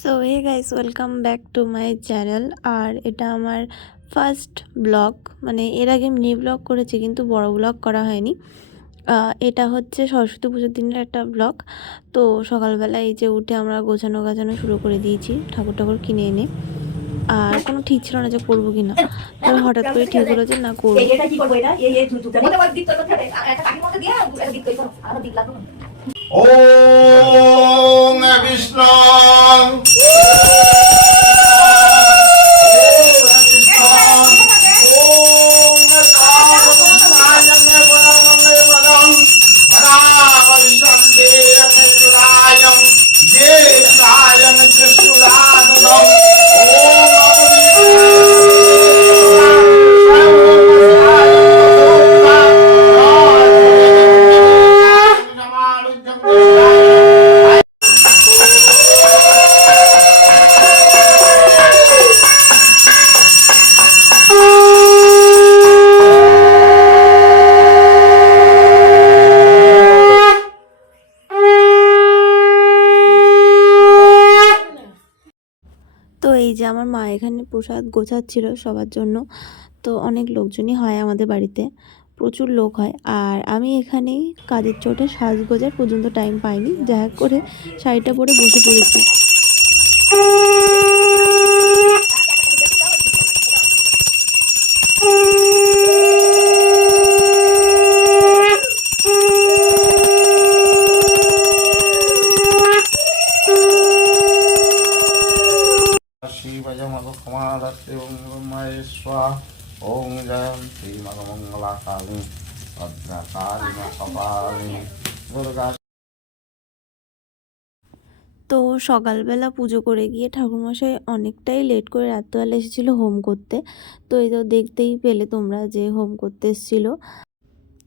So hey guys, welcome back to my channel. আর এটা আমার ফার্স্ট ব্লগ, মানে এর আগে মিনি ব্লগ করেছি কিন্তু বড় ব্লগ করা হয়নি। এটা হচ্ছে সরস্বতী পুজোর দিনের একটা ব্লগ। তো সকালবেলা এই যে উঠে আমরা গোছানো গাছানো শুরু করে দিয়েছি ঠাকুর ঠাকুর কিনে এনে। আর কোনো ঠিক ছিল না যে করবো কি না, তবে হঠাৎ করে ঠিক হলো যে না করবো। ওম বিষ্ণু তো এই যে আমার মা এখানে প্রসাদ গোছাচ্ছিল সবার জন্য। তো অনেক লোকজনই হয় আমাদের বাড়িতে, প্রচুর লোক হয়। আর আমি এখানেই কাজের চোটে সাজগোজার পর্যন্ত টাইম পাইনি, যা হোক করে শাড়িটা পরে বসে পড়েছি। ওম জয়ন্তী মঙ্গলা কালী ভদ্রকালী কপালী দুর্গা। তো সকালবেলা পুজো করে গিয়ে ঠাকুরমশাই অনেকটাই লেট করে রাত্রেবেলা এসেছিলো হোম করতে। তো এই তো দেখতেই পেলে তোমরা যে হোম করতে এসেছিলো।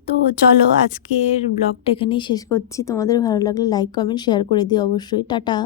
তো চলো আজকের ব্লগটা এখানেই শেষ করছি। তোমাদের ভালো লাগলে লাইক কমেন্ট শেয়ার করে দিও অবশ্যই। টাটা।